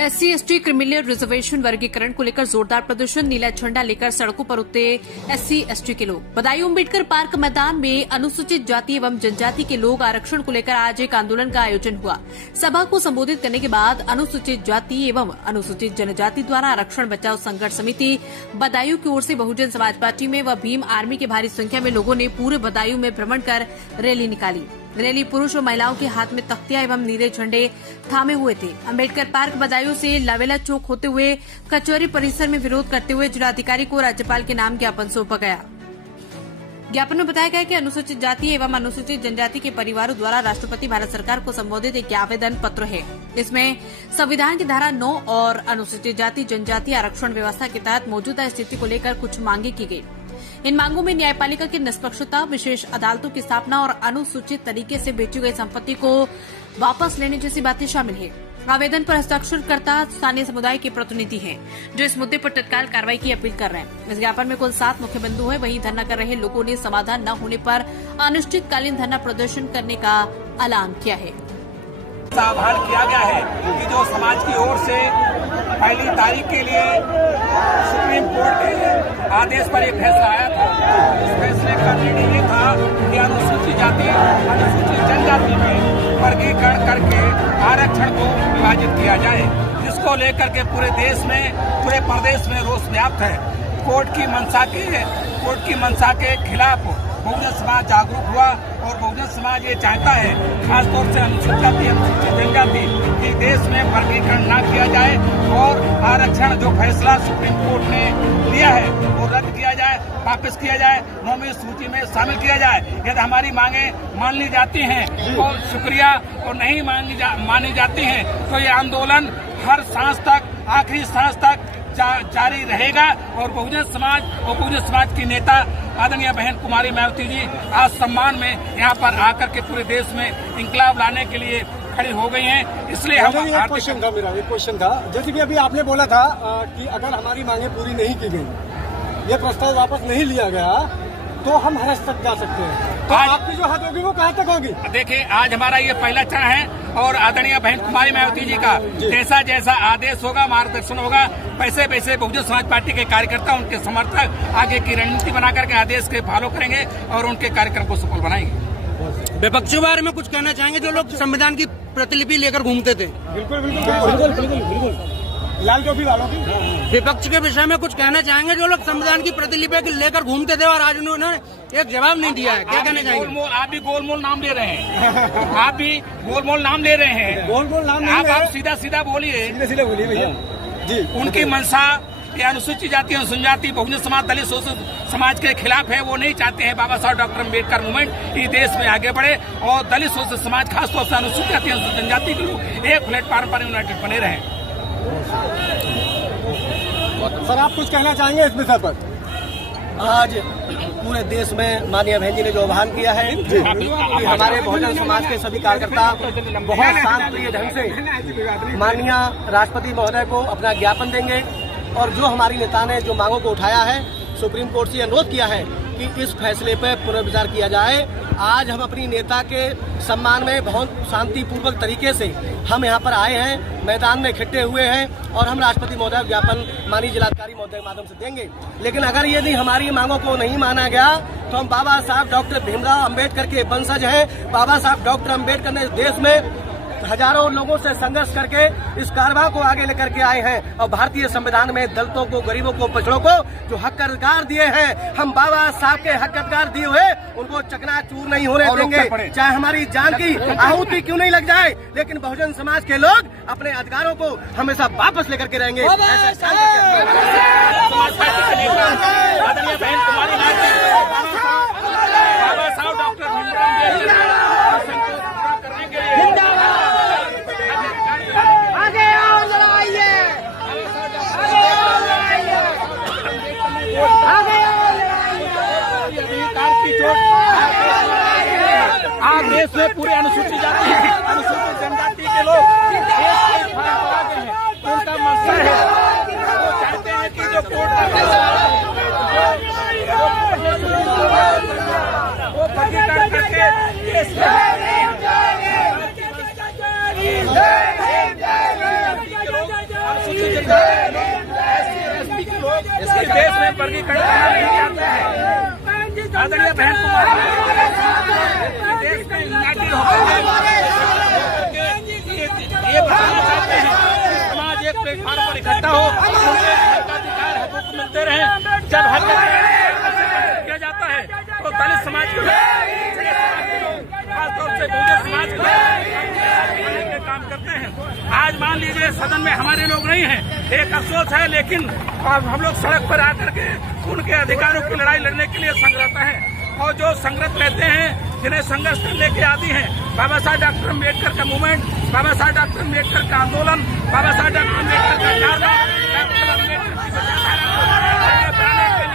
SC/ST criminal reservation वर्गीकरण को लेकर जोरदार प्रदर्शन, नीला झंडा लेकर सड़कों पर उतरे SC/ST के लोग। बदायूं अम्बेडकर पार्क मैदान में अनुसूचित जाति एवं जनजाति के लोग आरक्षण को लेकर आज एक आंदोलन का आयोजन हुआ। सभा को संबोधित करने के बाद अनुसूचित जाति एवं अनुसूचित जनजाति द्वारा आरक्षण बचाओ संघर्ष समिति बदायूं की ओर से बहुजन समाज पार्टी में व भीम आर्मी की भारी संख्या में लोगों ने पूरे बदायूं में भ्रमण कर रैली निकाली। रैली पुरुष और महिलाओं के हाथ में तख्तियां एवं नीले झंडे थामे हुए थे। अम्बेडकर पार्क बदायूं से लावेला चौक होते हुए कचहरी परिसर में विरोध करते हुए जिलाधिकारी को राज्यपाल के नाम ज्ञापन सौंपा गया। ज्ञापन में बताया गया कि अनुसूचित जाति एवं अनुसूचित जनजाति के परिवारों द्वारा राष्ट्रपति भारत सरकार को संबोधित एक आवेदन पत्र है। इसमें संविधान की धारा 9 और अनुसूचित जाति जनजाति आरक्षण व्यवस्था के तहत मौजूदा स्थिति को लेकर कुछ मांगे की गई। इन मांगों में न्यायपालिका की निष्पक्षता, विशेष अदालतों की स्थापना और अनुसूचित तरीके से बेची गई संपत्ति को वापस लेने जैसी बातें शामिल है। आवेदन पर हस्ताक्षरकर्ता स्थानीय समुदाय के प्रतिनिधि हैं, जो इस मुद्दे पर तत्काल कार्रवाई की अपील कर रहे हैं। इस ज्ञापन में कुल 7 मुख्य बिंदु है। वहीं धरना कर रहे लोगों ने समाधान न होने पर अनिश्चितकालीन धरना प्रदर्शन करने का ऐलान किया है। आह्वान किया गया है कि जो समाज की ओर से पहली तारीख के लिए सुप्रीम कोर्ट के आदेश पर एक फैसला आया था। उस फैसले का निर्णय ये था कि अनुसूचित जाति अनुसूचित जनजाति में वर्गीकरण करके आरक्षण को विभाजित किया जाए, जिसको लेकर के पूरे देश में, पूरे प्रदेश में रोष व्याप्त है। कोर्ट की मंशा के खिलाफ बहुजन समाज जागरूक हुआ और बहुजन समाज ये चाहता है, खासतौर से अनुसूचित जाति अनुसूचित जनजाति कि देश में वर्गीकरण न किया जाए और आरक्षण जो फैसला सुप्रीम कोर्ट ने लिया है वो रद्द किया जाए, वापस किया जाए, 9वीं सूची में शामिल किया जाए। यदि हमारी मांगे मान ली जाती हैं तो शुक्रिया, और नहीं मानी जाती हैं तो ये आंदोलन हर सांस तक, आखिरी सांस तक जारी रहेगा। और बहुजन समाज की नेता आदरणीय बहन कुमारी मायावती जी आज सम्मान में यहाँ पर आकर के पूरे देश में इंकलाब लाने के लिए खड़ी हो गई हैं। इसलिए हम एक क्वेश्चन था जैसे कि अभी आपने बोला था कि अगर हमारी मांगे पूरी नहीं की गई, ये प्रस्ताव वापस नहीं लिया गया तो हम हरस तक जा सकते हैं, तो आपकी जो हद होगी वो कहाँ तक होगी? देखिए, आज हमारा ये पहला चरण है और आदरणीय बहन कुमारी मायावती जी का जैसा जैसा आदेश होगा, मार्गदर्शन होगा, वैसे वैसे बहुजन समाज पार्टी के कार्यकर्ता, उनके समर्थक आगे की रणनीति बना करके आदेश के फॉलो करेंगे और उनके कार्यक्रम को सफल बनाएंगे। विपक्ष के बारे में कुछ कहना चाहेंगे, जो लोग संविधान की प्रतिलिपि लेकर घूमते थे? बिल्कुल लाल टोपी वालों की। विपक्ष के विषय में कुछ कहना चाहेंगे, जो लोग संविधान की प्रतिलिपि लेकर घूमते थे और आज उन्होंने एक जवाब नहीं दिया है, क्या कहना चाहेंगे? आप भी गोलमोल नाम ले रहे हैं, आप भी गोलमोल नाम ले रहे हैं। गोलमोल नाम आप सीधा बोलिए, सीधे बोलिए भैया जी। उनकी मंशा ये अनुसूचित जाति अनुसूचित जाति बहुजन समाज दलित शोषित समाज के खिलाफ है। वो नहीं चाहते हैं बाबा साहब डॉक्टर अम्बेडकर मूवमेंट इस देश में आगे बढ़े और दलित शोषित समाज, खासतौर से अनुसूचित जाति अनुसूचित जनजाति के लोग एक प्लेटफार्म पर यूनाइटेड बने रहे। सर, आप कुछ कहना चाहेंगे इस विषय पर? आज पूरे देश में माननीय बहन जी ने जो आह्वान किया है कि हमारे बहुजन समाज के सभी कार्यकर्ता बहुत शांतिप्रिय ढंग से माननीय राष्ट्रपति महोदय को अपना ज्ञापन देंगे और जो हमारी नेता ने जो मांगों को उठाया है, सुप्रीम कोर्ट से अनुरोध किया है कि इस फैसले पर पुनर्विचार किया जाए। आज हम अपनी नेता के सम्मान में बहुत शांतिपूर्वक तरीके से हम यहाँ पर आए हैं, मैदान में इकट्ठे हुए हैं और हम राष्ट्रपति महोदय ज्ञापन माननीय जिलाधिकारी महोदय के माध्यम से देंगे। लेकिन अगर यदि हमारी मांगों को नहीं माना गया तो हम बाबा साहब डॉक्टर भीमराव अम्बेडकर के वंशज हैं। बाबा साहब डॉक्टर अम्बेडकर ने देश में हजारों लोगों से संघर्ष करके इस कारवां को आगे लेकर के आए हैं और भारतीय संविधान में दलितों को, गरीबों को, पिछड़ों को जो हक अधिकार दिए हैं, हम बाबा साहब के हक अधिकार दिए हुए उनको चकनाचूर नहीं होने देंगे, चाहे हमारी जान की आहुति क्यों नहीं लग जाए। लेकिन बहुजन समाज के लोग अपने अधिकारों को हमेशा वापस लेकर के रहेंगे। आज देश में पूरे अनुसूचित जाति अनुसूचित जनजाति के लोग उनका मसला है, वो चाहते हैं कि जो कोर्ट का फैसला वो वर्गीकरण करके देश में वर्गीकरण करना नहीं जानते हैं। आदरणीय बहन कुमारी देश में यूनाइटेड होकर ये बताना चाहते हैं समाज एक प्लेटफॉर्म पर इकट्ठा हो, अधिकार हकूक मिलते रहे। जब हक किया जाता है तो दलित समाज के लोग, खासतौर से बहुजन समाज के लोग काम करते हैं। आज मान लीजिए सदन में हमारे लोग नहीं हैं, एक अफसोस है, लेकिन हम लोग सड़क पर आकर के उनके अधिकारों की लड़ाई लड़ने के लिए संग्रत हैं। और जो संग्रत रहते हैं, जिन्हें संघर्ष करने के आदी हैं, बाबा साहब डॉक्टर अम्बेडकर का मूवमेंट, बाबा साहब डॉक्टर अम्बेडकर का आंदोलन, बाबा साहब डॉक्टर अम्बेडकर का कारनामा, डॉक्टर अम्बेडकर की विचारधारा को आगे बढ़ाने के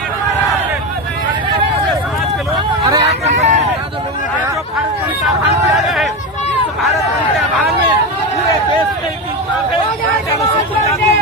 लिए समाज के लोग जो भारत बंद का आह्वान किया गया है, इस भारत बंद के आह्वान में पूरे देश में एक इंसान है, अनुसूचित जाति,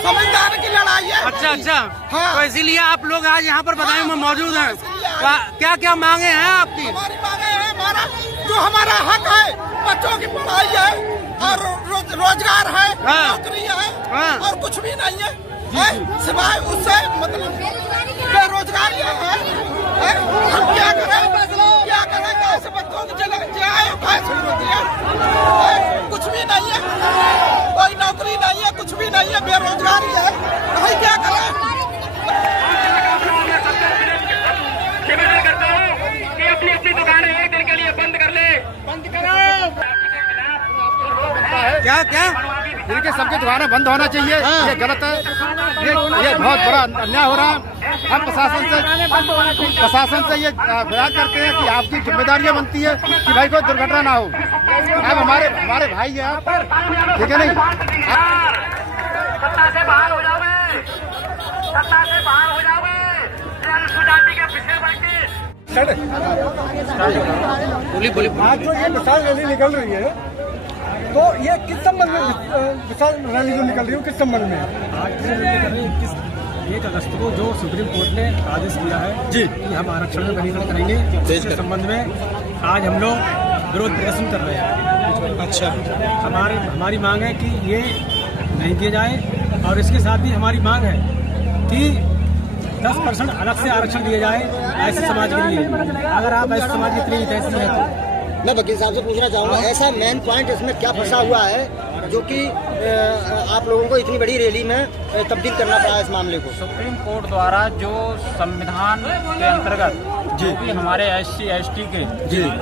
संविधान की लड़ाई है। अच्छा हाँ। तो इसीलिए आप लोग आज यहाँ पर बदायूं में मौजूद हैं। क्या क्या मांगे हैं आपकी? हमारी मांगे हैं, हमारा हक है, बच्चों की पढ़ाई है और रोजगार है, नौकरी है और कुछ भी नहीं है, सिवाय उससे मतलब बेरोजगारी है। हम क्या करें कैसे बच्चों की कुछ भी नहीं है, कोई नौकरी नहीं है, कुछ भी नहीं है, बेरोजगारी है, भाई क्या करें? निवेदन करता हूँ कि अपनी अपनी दुकानें एक दिन के लिए बंद कर ले, बंद करो। क्या इनके सबके दुकानें बंद होना चाहिए, ये गलत है, ये बहुत बड़ा अन्याय हो रहा है। हम प्रशासन से ये बयान करते हैं कि आपकी जिम्मेदारियां बनती है कि भाई कोई दुर्घटना ना हो। अब हमारे भाई हैं आप, ठीक है नहीं? सत्ता से बाहर हो जाओगे, सत्ता से बाहर हो जाओगे, अनुसूचित के पीछे बैठी। आज जो ये मिसाल रैली निकल रही है, तो ये किस संबंध में मिसाल रैली जो निकल रही है, किस संबंध में? आज 1 अगस्त को जो सुप्रीम कोर्ट ने आदेश दिया है जी कि हम आरक्षण में वर्गीकरण करेंगे, इसके संबंध में आज हम लोग विरोध प्रदर्शन कर रहे हैं। अच्छा, हमारी मांग है कि ये नहीं दिए जाए और इसके साथ ही हमारी मांग है कि 10% अलग से आरक्षण दिए जाए ऐसे समाज के लिए। अगर आप ऐसे समाज की इतनी तैसी है तो मैं वकील साहब से पूछना चाहूँगा, ऐसा मेन पॉइंट इसमें क्या फंसा हुआ है जो कि आप लोगों को इतनी बड़ी रैली में तब्दील करना पड़ा इस मामले को? सुप्रीम कोर्ट द्वारा जो संविधान के अंतर्गत जो भी हमारे SC ST के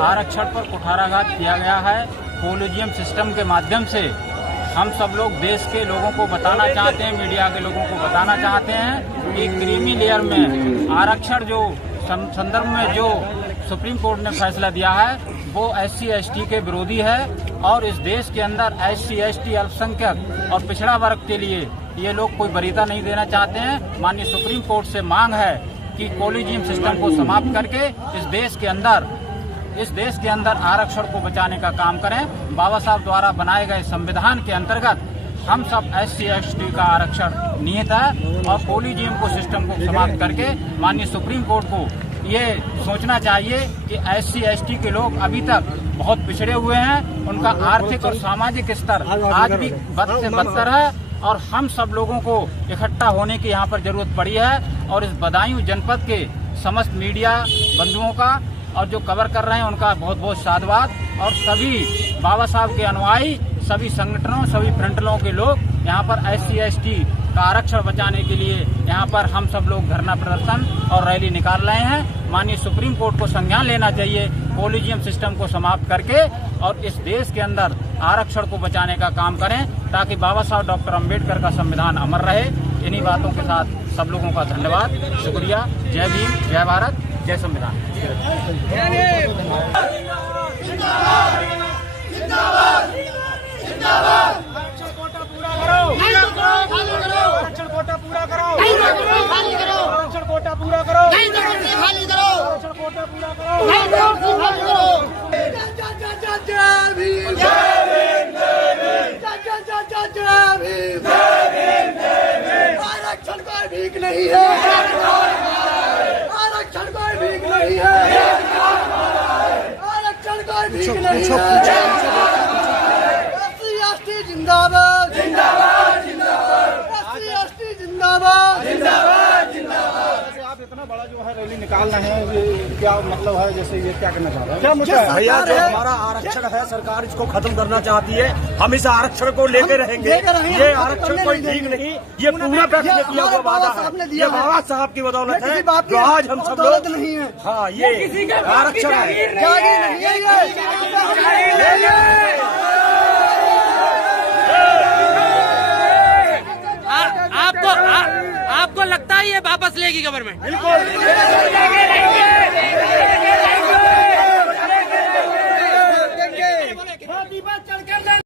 आरक्षण पर कुठाराघात किया गया है, कोलिजियम सिस्टम के माध्यम से हम सब लोग देश के लोगों को बताना चाहते हैं, मीडिया के लोगों को बताना चाहते हैं कि क्रीमी लेयर में आरक्षण जो संदर्भ में जो सुप्रीम कोर्ट ने फैसला दिया है वो SC ST के विरोधी है और इस देश के अंदर SC ST अल्पसंख्यक और पिछड़ा वर्ग के लिए ये लोग कोई वरीयता नहीं देना चाहते हैं। माननीय सुप्रीम कोर्ट से मांग है कि कोलिजियम सिस्टम को समाप्त करके इस देश के अंदर आरक्षण को बचाने का काम करें। बाबा साहब द्वारा बनाए गए संविधान के अंतर्गत हम सब SC ST का आरक्षण निहित है और कोलिजियम को सिस्टम को समाप्त करके माननीय सुप्रीम कोर्ट को ये सोचना चाहिए कि SC ST के लोग अभी तक बहुत पिछड़े हुए हैं, उनका आर्थिक और सामाजिक स्तर आज भी बद से बदतर है और हम सब लोगों को इकट्ठा होने की यहाँ पर जरूरत पड़ी है। और इस बदायूं जनपद के समस्त मीडिया बंधुओं का और जो कवर कर रहे हैं उनका बहुत बहुत साधुवाद और सभी बाबा साहब के अनुयायी, सभी संगठनों, सभी फ्रंटलों के लोग यहाँ पर SC ST का आरक्षण बचाने के लिए यहाँ पर हम सब लोग धरना प्रदर्शन और रैली निकाल रहे हैं। माननीय सुप्रीम कोर्ट को संज्ञान लेना चाहिए, कोलिजियम सिस्टम को समाप्त करके और इस देश के अंदर आरक्षण को बचाने का काम करें, ताकि बाबा साहब डॉक्टर अम्बेडकर का संविधान अमर रहे। इन्हीं बातों के साथ सब लोगों का धन्यवाद, शुक्रिया। जय भीम, जय भारत, जय संविधान। आरक्षण कोटा पूरा करो, आरक्षण कोटा पूरा करो, आरक्षण कोटा पूरा करो, आरक्षण कोटा पूरा करो। आरक्षण कोई भीख नहीं है, आरक्षण कोई भीख नहीं है, आरक्षण कोई भीख नहीं है। SC जिंदाबाद, जिंदाबाद, जिंदाबाद, SC जिंदाबाद, जिंदाबाद, जिंदाबाद। आप इतना बड़ा जो है रैली निकाल रहे हैं, ये क्या मतलब है? जैसे ये क्या करना चाह रहे हैं? क्या मुद्दा है भैया? जो हमारा आरक्षण है, सरकार इसको खत्म करना चाहती है। हम इस आरक्षण को लेके रहेंगे। ये आरक्षण कोई ठीक नहीं, ये पूरा पैसे किया हुआ वादा है। ये बाबा साहब की बदौलत है जो आज हम सब लोग नहीं है। हाँ, ये आरक्षण है। आपको लगता है ये वापस लेगी गवर्नमेंट? बिल्कुल।